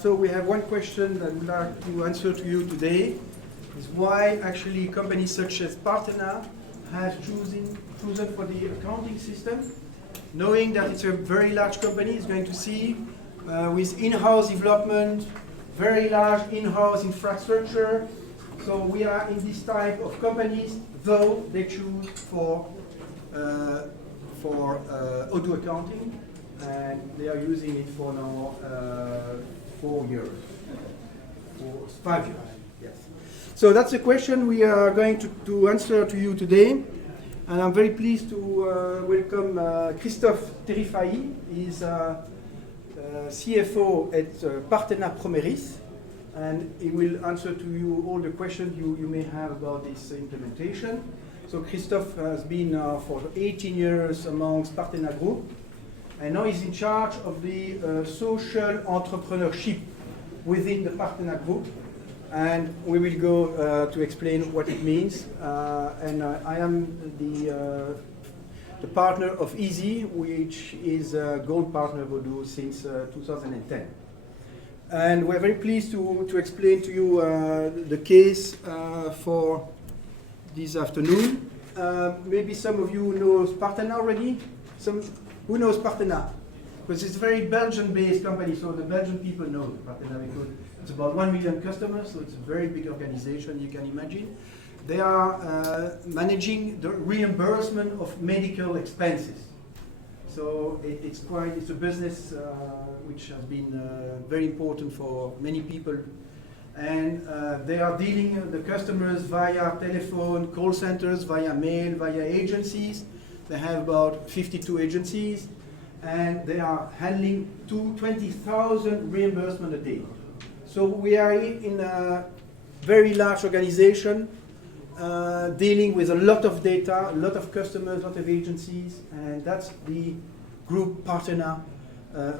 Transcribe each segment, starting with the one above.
So we have one question that we'd like to answer to you today, is why actually companies such as Partena have chosen for the accounting system, knowing that it's a very large company, is going to see with in-house development, very large in-house infrastructure. So we are in this type of companies, though they choose for Odoo accounting, and they are using it for now 4 years, 5 years, yes. So that's the question we are going to answer to you today, and I'm very pleased to welcome Christophe Terrifai. He's CFO at Partena Promeris, and he will answer to you all the questions you may have about this implementation. So Christophe has been for 18 years amongst Partena Group, and now he's in charge of the social entrepreneurship within the Partena Group, and we will go to explain what it means. I am the partner of Eezee, which is a gold partner of Odoo since 2010. And we're very pleased to explain to you the case for this afternoon. Maybe some of you know Partena already. Who knows Partena? Because it's a very Belgian-based company, so the Belgian people know Partena because it's about 1 million customers, so it's a very big organization, you can imagine. They are managing the reimbursement of medical expenses. So it's a business which has been very important for many people. And they are dealing with the customers via telephone, call centers, via mail, via agencies. They have about 52 agencies, and they are handling 20,000 reimbursement a day. So we are in a very large organization, dealing with a lot of data, a lot of customers, a lot of agencies, and that's the group Partena,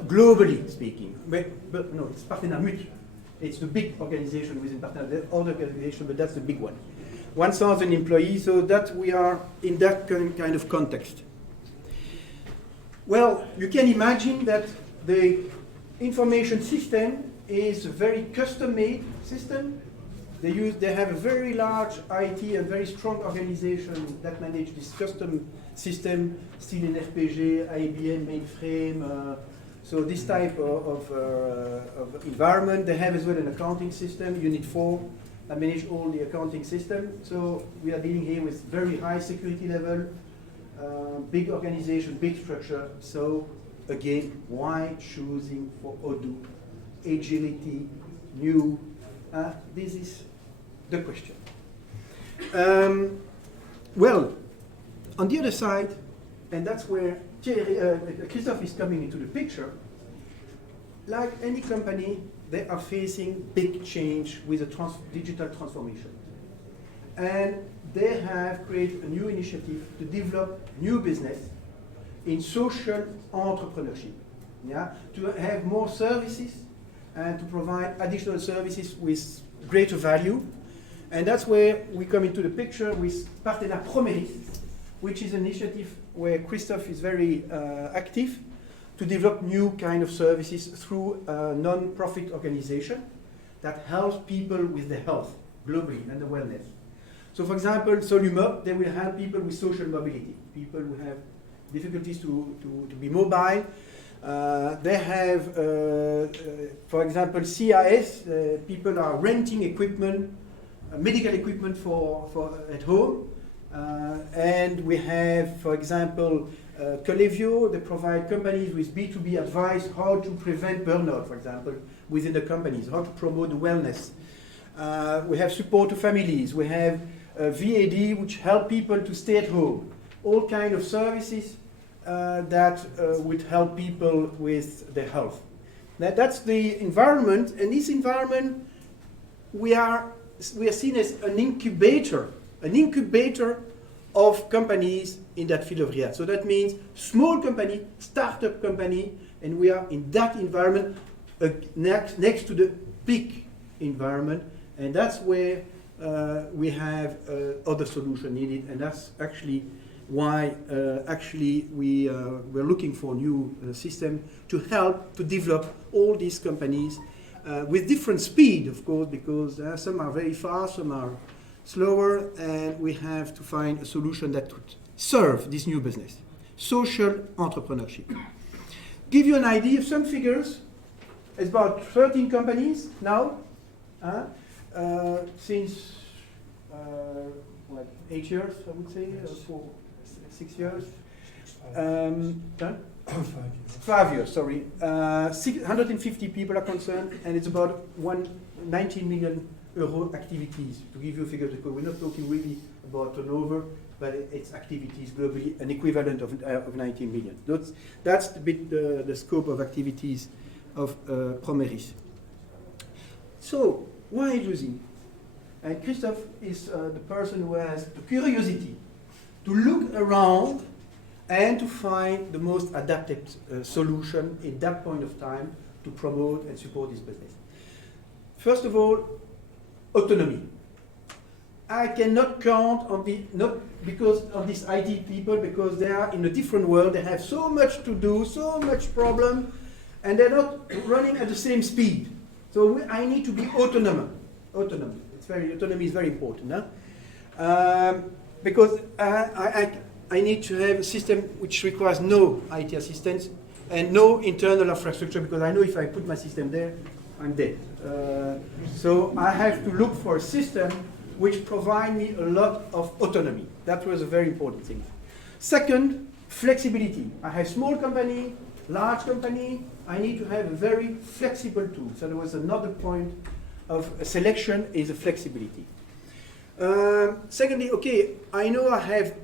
globally speaking. But no, it's Partena Mut. It's the big organization within Partena. There are other organizations, but that's the big one. 1,000 employees, so that we are in that kind of context. Well, you can imagine that the information system is a very custom-made system. They have a very large IT and very strong organization that manage this custom system, still in RPG, IBM, mainframe. So this type of environment. They have as well an accounting system, Unit 4, that manage all the accounting system. So we are dealing here with very high security level, big organization, big structure. So again, why choosing for Odoo? Agility, new. This is the question. Well, on the other side, and that's where Christophe is coming into the picture, like any company, they are facing big change with the digital transformation. And they have created a new initiative to develop new business in social entrepreneurship, yeah? To have more services and to provide additional services with greater value. And that's where we come into the picture with Partena Promeris, which is an initiative where Christophe is very active to develop new kind of services through a non-profit organization that helps people with their health globally and the wellness. So for example, Solumob, they will help people with social mobility, people who have difficulties to be mobile. They have, for example, CIS, people are renting equipment, medical equipment for at home. And we have, for example, Collevio, they provide companies with B2B advice how to prevent burnout, for example, within the companies, how to promote wellness. We have support to families. We have VAD, which help people to stay at home. All kind of services that would help people with their health. That's the environment, and this environment we are seen as an incubator of companies in that field of rehab. So that means small company, startup company, and we are in that environment next to the big environment, and that's where we have other solution needed, and that's actually why actually we're looking for new system to help to develop all these companies with different speed, of course, because some are very fast, some are slower, and we have to find a solution that would serve this new business. Social entrepreneurship. Give you an idea of some figures. It's about 13 companies now, since 8 years, I would say, 6 years. 5 years, sorry. 150 people are concerned, and it's about 19 million euro activities. To give you a figure, because we're not talking really about turnover, but it's activities globally, an equivalent of 19 million. That's the scope of activities of Promeris. So, why Eezee? And Christophe is the person who has the curiosity to look around and to find the most adapted solution in that point of time to promote and support this business. First of all, autonomy. I cannot count on these IT people, because they are in a different world. They have so much to do, so much problem, and they're not running at the same speed. So I need to be autonomous. Autonomy is very important, because I need to have a system which requires no IT assistance and no internal infrastructure, because I know if I put my system there, I'm dead. So I have to look for a system which provide me a lot of autonomy. That was a very important thing. Second, flexibility. I have small company, large company. I need to have a very flexible tool. So there was another point of selection is a flexibility. Secondly, okay, I know I have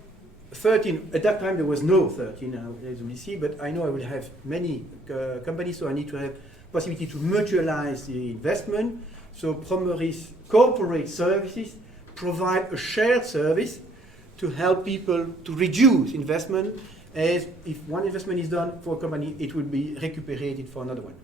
13. At that time there was no 13, as we see, but I know I will have many companies, so I need to have possibility to mutualize the investment. So Promeris corporate services provide a shared service to help people to reduce investment, as if one investment is done for a company, it will be recuperated for another one.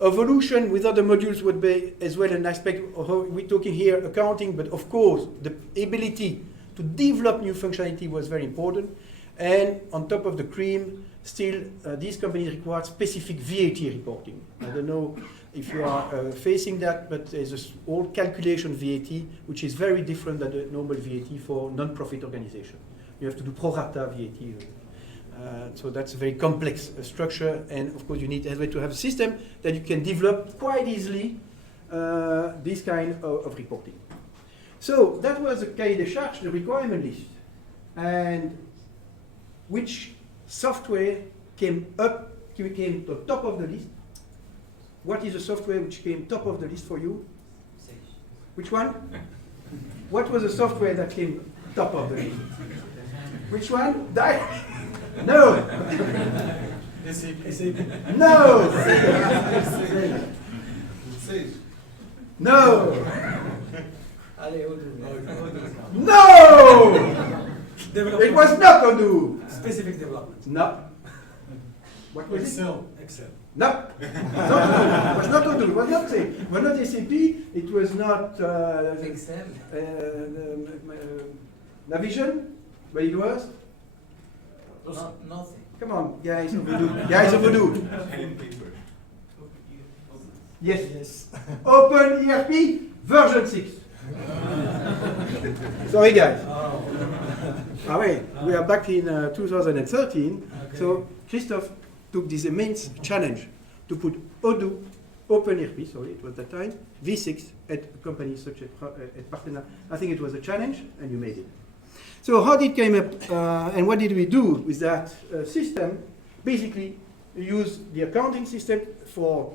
Evolution with other modules would be as well an aspect of how we're talking here accounting, but of course the ability to develop new functionality was very important. And on top of the cream, still these companies require specific VAT reporting. I don't know if you are facing that, but there's this old calculation VAT, which is very different than the normal VAT for non-profit organization. You have to do pro rata VAT. So that's a very complex structure, and of course you need to have a system that you can develop quite easily this kind of reporting. So that was the cahier des charges, the requirement list. And which software came to the top of the list? What is the software which came top of the list for you? Sage. Which one? What was the software that came top of the list? Which one? No. SAP. No. Sage. No. No. It was not Odoo. Specific development. No. What was Excel. No. It was not Odoo. It was not SAP. It was not SAP. It was not Excel. Navision. But it was. Nothing. Come on, guys of Odoo. Guys of Odoo. Yes. Open ERP version 6. Sorry, guys. We are back in 2013. Okay. So Christophe took this immense challenge to put Odoo, Open ERP, sorry, it was that time, V6 at a company such as at Partena. I think it was a challenge, and you made it. So how did it came up, and what did we do with that system? Basically, we use the accounting system for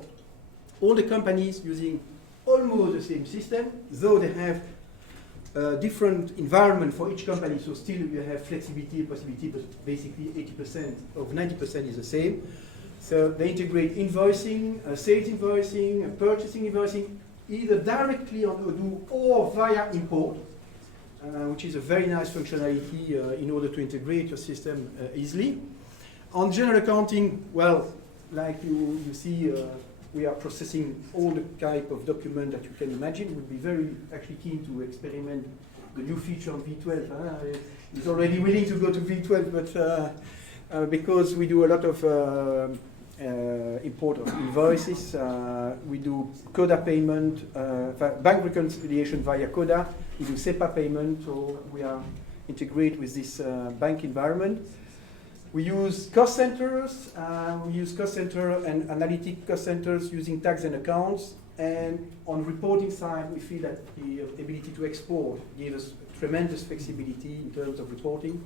all the companies using almost the same system, though they have different environment for each company, so still you have flexibility and possibility, but basically 80% of 90% is the same. So they integrate invoicing, sales invoicing, purchasing invoicing, either directly on Odoo or via import, which is a very nice functionality in order to integrate your system easily. On general accounting, well, like you see, we are processing all the type of document that you can imagine. We'll be very actually keen to experiment the new feature on V12. He's already willing to go to V12, but because we do a lot of import of invoices, we do CODA payment, bank reconciliation via CODA, we do SEPA payment, so we are integrated with this bank environment. We use cost centers, and analytic cost centers using tags and accounts. And on reporting side, we feel that the ability to export gives us tremendous flexibility in terms of reporting.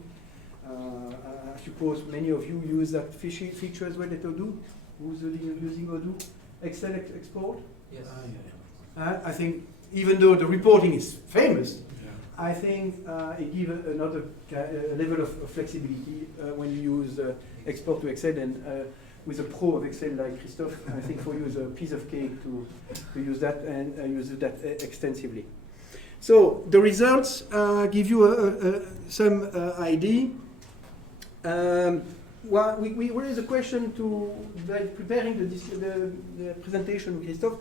I suppose many of you use that feature as well at Odoo. Who's using Odoo? Excel export? Yes. I think even though the reporting is famous, I think it gives another level of flexibility when you use export to Excel, and with a pro of Excel like Christophe, I think for you is a piece of cake to use that and use that extensively. So the results give you some idea. Well, we raised a question by preparing the presentation with Christophe.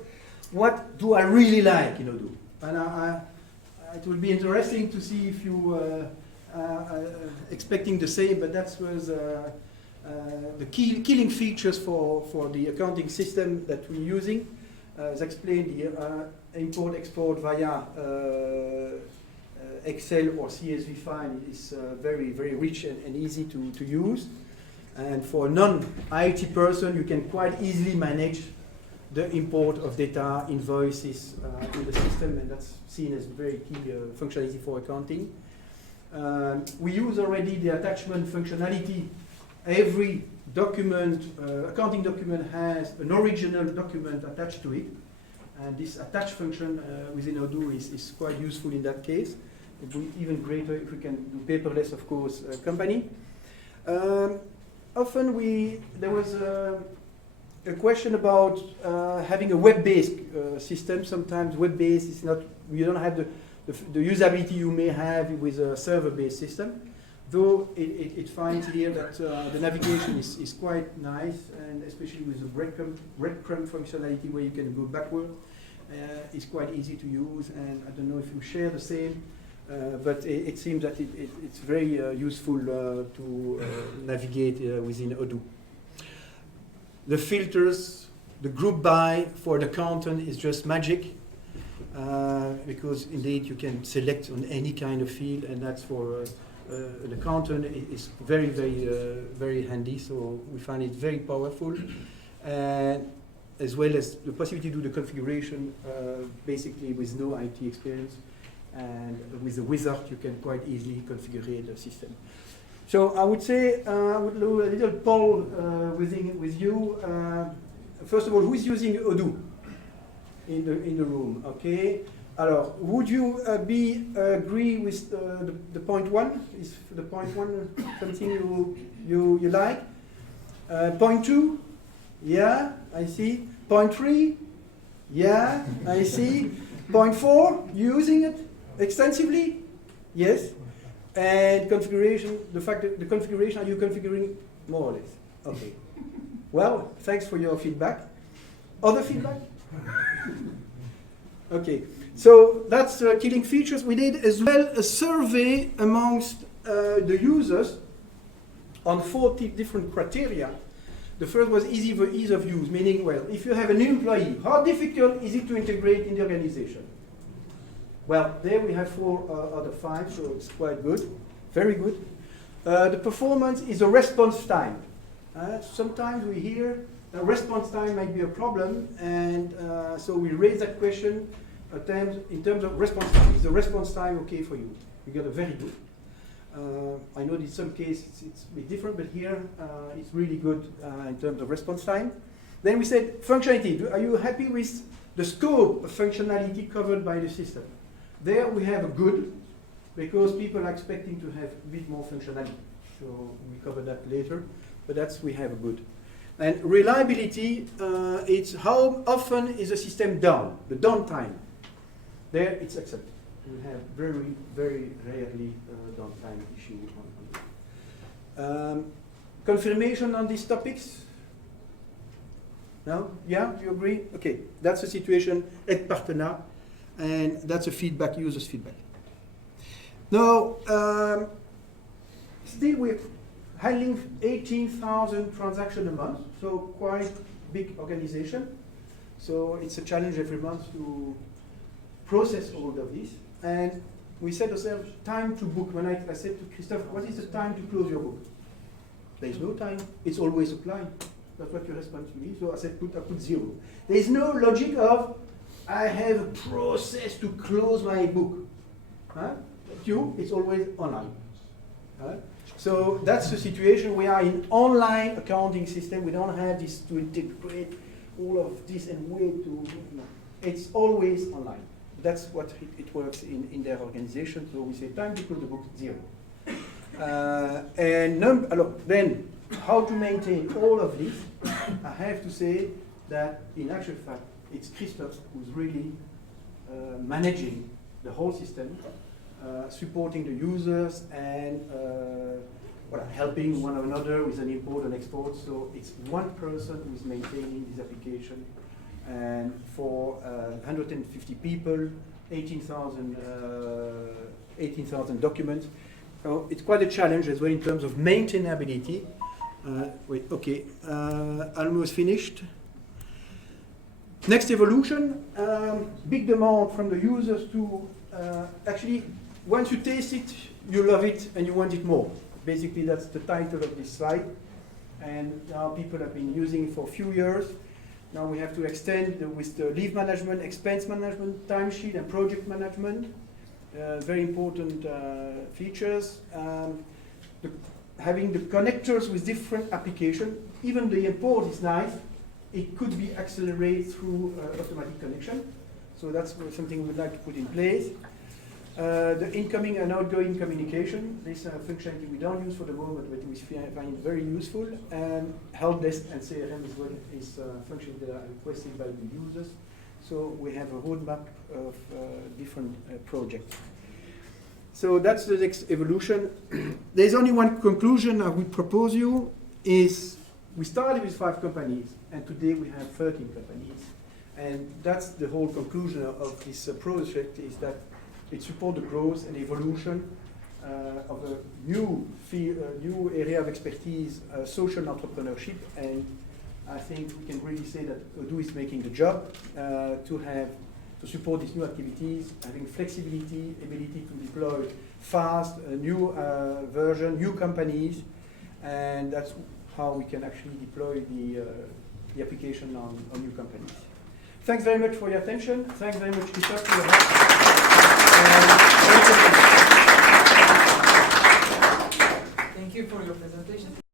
What do I really like in Odoo? And it will be interesting to see if you are expecting the same, but that was the killing features for the accounting system that we're using. As explained here, import-export via Excel or CSV file is very, very rich and easy to use. And for a non-IT person, you can quite easily manage the import of data, invoices in the system, and that's seen as very key functionality for accounting. We use already the attachment functionality. Every document, accounting document, has an original document attached to it, and this attach function within Odoo is quite useful in that case. It will be even greater if we can do paperless, of course, company. Often there was a question about having a web-based system. Sometimes web-based is not, you don't have the usability you may have with a server-based system. Though it finds here that the navigation is quite nice, and especially with the breadcrumb functionality where you can go backward, it's quite easy to use. And I don't know if you share the same, but it seems that it's very useful to navigate within Odoo. The filters, the group by for the content is just magic, because indeed you can select on any kind of field, and that's for the content is very, very, very handy. So we find it very powerful, and as well as the possibility to do the configuration basically with no IT experience. And with the wizard, you can quite easily configure the system. So I would say I would do a little poll with you. First of all, who is using Odoo in the room? Okay. Alors, would you agree with the point one? Is the point one something you like? Point two? Yeah, I see. Point three? Yeah, I see. Point four? You using it extensively? Yes. And configuration, the fact that the configuration, are you configuring more or less? Okay. Well, thanks for your feedback. Other feedback? Okay. So that's killing features. We did as well a survey amongst the users on 40 different criteria. The first was ease of use, meaning, well, if you have an employee, how difficult is it to integrate in the organization? Well, there we have 4 out of 5, so it's quite good, very good. The performance is a response time. Sometimes we hear a response time might be a problem, and so we raise that question in terms of response time. Is the response time okay for you? We got a very good. I know in some cases it's a bit different, but here it's really good in terms of response time. Then we said functionality. Are you happy with the scope of functionality covered by the system? There we have a good, because people are expecting to have a bit more functionality. So we cover that later, but we have a good. And reliability, it's how often is the system down, the downtime. There it's accepted. We have very, very rarely downtime issue on it. Confirmation on these topics? No? Yeah, you agree? Okay, that's the situation at Partena, and that's a feedback, users' feedback. Now, still we're handling 18,000 transactions a month, so quite big organization. So it's a challenge every month to process all of this. And we set ourselves time to book. When I said to Christophe, what is the time to close your book? There is no time. It's always applied. That's what you respond to me. So I said, I put 0. There is no logic of, I have a process to close my book. Huh? It's always online. Huh? So that's the situation. We are in online accounting system. We don't have this to integrate all of this and wait to, no. It's always online. That's what it works in their organization. So we say time to close the book, 0. Then how to maintain all of this? I have to say that in actual fact, it's Christophe who's really managing the whole system, supporting the users and helping one another with an import and export. So it's one person who is maintaining this application. And for 150 people, 18,000 documents. So it's quite a challenge as well in terms of maintainability. Almost finished. Next evolution, big demand from the users to actually, once you taste it, you love it and you want it more. Basically, that's the title of this slide. And now people have been using it for a few years. Now we have to extend with the leave management, expense management, timesheet, and project management. Very important features. Having the connectors with different applications. Even the import is nice. It could be accelerated through automatic connection. So that's something we'd like to put in place. The incoming and outgoing communication. This functionality we don't use for the moment, but we find it very useful. And help desk and CRM as well is functions that are requested by the users. So we have a roadmap of different projects. So that's the next evolution. There's only one conclusion I would propose you is we started with 5 companies and today we have 13 companies. And that's the whole conclusion of this project is that it supports the growth and evolution of a new area of expertise, social entrepreneurship. And I think we can really say that Odoo is making the job to support these new activities, having flexibility, ability to deploy fast, new version, new companies, and that's how we can actually deploy the application on new companies. Thanks very much for your attention. Thanks very much, Christophe, for your help. Thank you for your presentation.